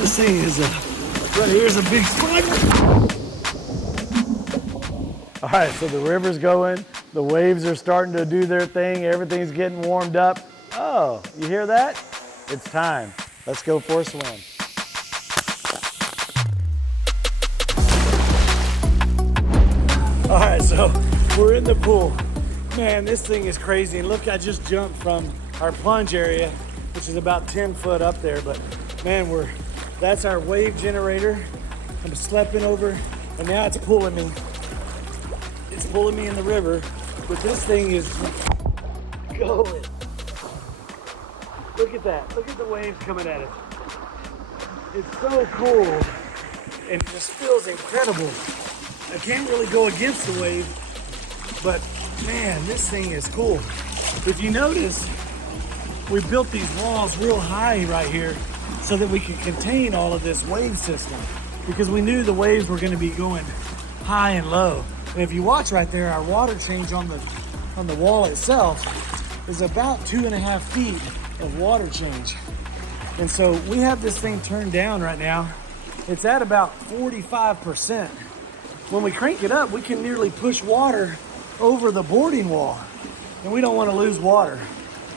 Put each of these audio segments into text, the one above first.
This thing is right here's a big spider. All right, so the river's going. The waves are starting to do their thing. Everything's getting warmed up. Oh, you hear that? It's time. Let's go for a swim. All right, so we're in the pool. Man, this thing is crazy. And look, I just jumped from our plunge area, which is about 10 foot up there. But man, that's our wave generator. I'm schlepping over, and now it's pulling me. It's pulling me in the river, but this thing is going. Look at that. Look at the waves coming at us. It's so cool, and it just feels incredible. I can't really go against the wave, but man, this thing is cool. If you notice, we built these walls real high right here so that we could contain all of this wave system, because we knew the waves were going to be going high and low. And if you watch right there, our water change on the wall itself is about 2.5 feet of water change. And so we have this thing turned down right now. It's at about 45%. When we crank it up, we can nearly push water over the boarding wall, and we don't want to lose water.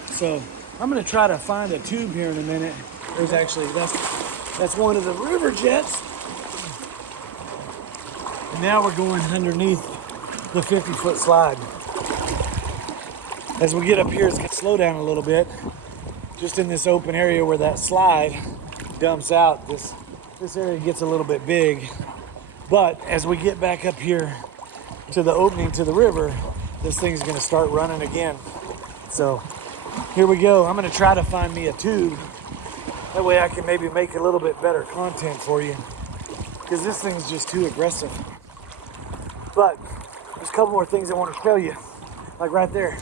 So I'm going to try to find a tube here in a minute. There's actually, that's one of the river jets. And now we're going underneath the 50-foot slide. As we get up here, it's going to slow down a little bit. Just in this open area where that slide dumps out, this area gets a little bit big. But as we get back up here to the opening to the river, this thing's going to start running again. So here we go. I'm going to try to find me a tube. That way I can maybe make a little bit better content for you, because this thing's just too aggressive. But there's a couple more things I want to show you. Like right there,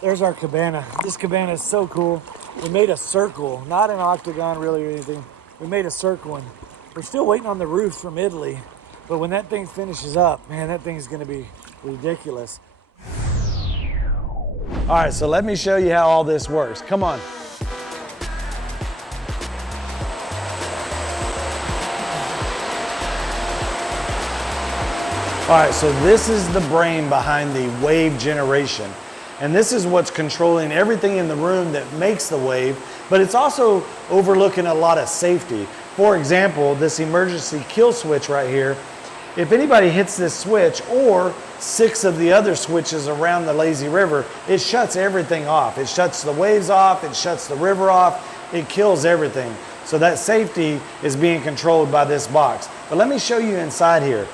there's our cabana. This cabana is so cool. We made a circle, not an octagon really or anything. We made a circle, and we're still waiting on the roof from Italy. But when that thing finishes up, man, that thing's gonna be ridiculous. All right, so let me show you how all this works. Come on. All right, so this is the brain behind the wave generation. And this is what's controlling everything in the room that makes the wave, but it's also overlooking a lot of safety. For example, this emergency kill switch right here, if anybody hits this switch or 6 of the other switches around the lazy river, it shuts everything off. It shuts the waves off, it shuts the river off, it kills everything. So that safety is being controlled by this box. But let me show you inside here.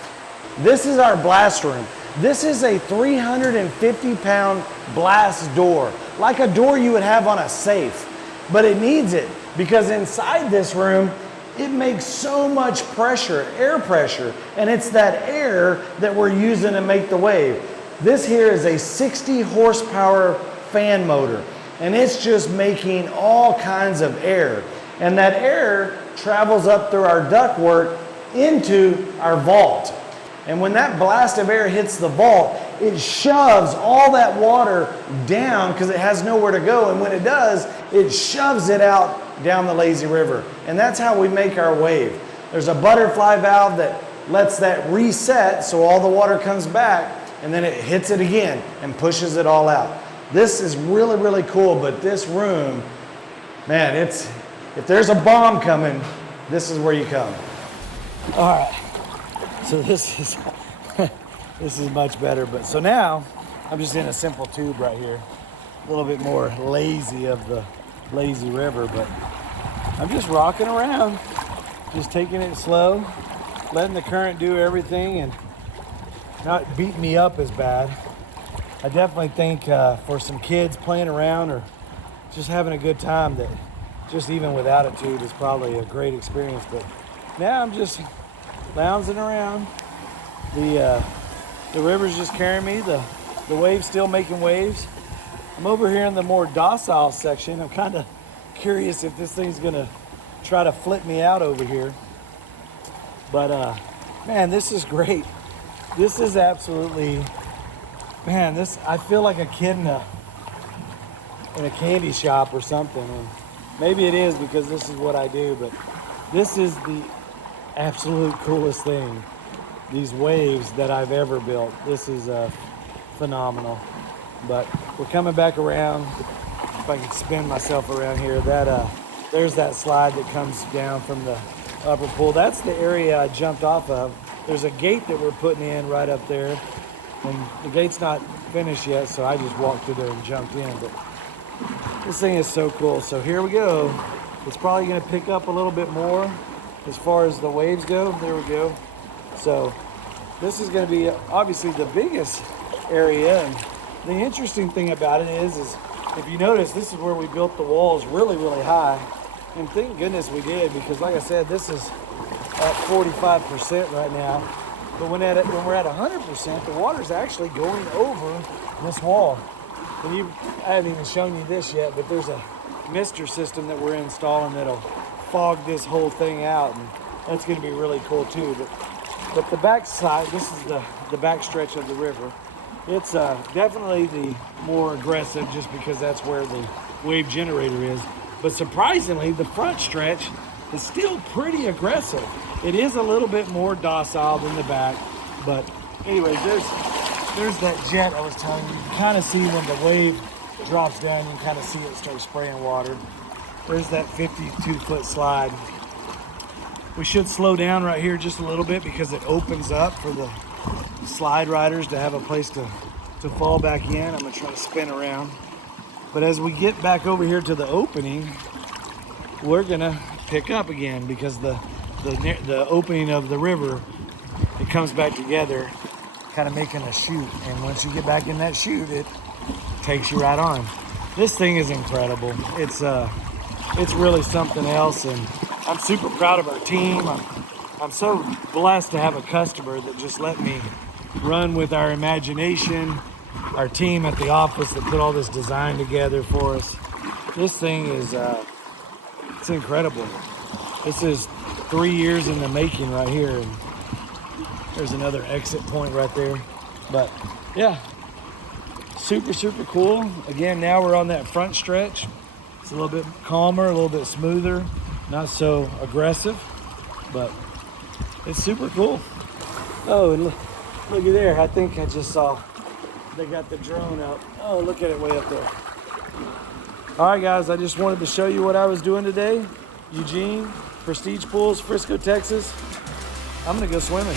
This is our blast room. This is a 350-pound blast door, like a door you would have on a safe. But it needs it because inside this room, it makes so much pressure, air pressure, and it's that air that we're using to make the wave. This here is a 60 horsepower fan motor, and it's just making all kinds of air. And that air travels up through our ductwork into our vault. And when that blast of air hits the vault, it shoves all that water down because it has nowhere to go. And when it does, it shoves it out down the lazy river. And that's how we make our wave. There's a butterfly valve that lets that reset so all the water comes back, and then it hits it again and pushes it all out. This is really, really cool, but this room, man, if there's a bomb coming, this is where you come. All right. So this is much better, but so now I'm just in a simple tube right here, a little bit more lazy of the lazy river, but I'm just rocking around, just taking it slow, letting the current do everything and not beating me up as bad. I definitely think for some kids playing around or just having a good time, that just even without a tube is probably a great experience. But now I'm just lounging around. The river's just carrying me. The wave's still making waves. I'm over here in the more docile section. I'm kind of curious if this thing's gonna try to flip me out over here. But man, this is great. This is absolutely, man, I feel like a kid in a candy shop or something. And maybe it is because this is what I do, but This is the absolute coolest thing. These waves that I've ever built. This is phenomenal. But we're coming back around. If I can spin myself around here, there's that slide that comes down from the upper pool. That's the area I jumped off of. There's a gate that we're putting in right up there, and the gate's not finished yet, so I just walked through there and jumped in. But this thing is so cool. So here we go. It's probably going to pick up a little bit more as far as the waves go. There we go. So this is going to be obviously the biggest area. And the interesting thing about it is if you notice, this is where we built the walls really, really high. And thank goodness we did, because like I said, this is at 45% right now. But when we're at 100%, the water's actually going over this wall. And I haven't even shown you this yet, but there's a mister system that we're installing that'll fog this whole thing out, and that's going to be really cool too. But the back side, this is the back stretch of the river. It's definitely the more aggressive, just because that's where the wave generator is. But surprisingly, the front stretch is still pretty aggressive. It is a little bit more docile than the back, but anyways, there's that jet I was telling you. You can kind of see when the wave drops down, you can kind of see it start spraying water. There's that 52-foot slide. We should slow down right here just a little bit because it opens up for the slide riders to have a place to fall back in. I'm gonna try to spin around. But as we get back over here to the opening, we're gonna pick up again, because the opening of the river, it comes back together, kind of making a chute. And once you get back in that chute, it takes you right on. This thing is incredible. It's really something else, and I'm super proud of our team. I'm so blessed to have a customer that just let me run with our imagination. Our team at the office that put all this design together for us. This thing is, it's incredible. This is 3 years in the making right here. And there's another exit point right there. But yeah, super, super cool. Again, now we're on that front stretch. It's a little bit calmer, a little bit smoother, not so aggressive, but it's super cool. Oh, and look at there. I think I just saw they got the drone up. Oh, look at it way up there. All right, guys, I just wanted to show you what I was doing today. Eugene, Prestige Pools, Frisco, Texas. I'm gonna go swimming.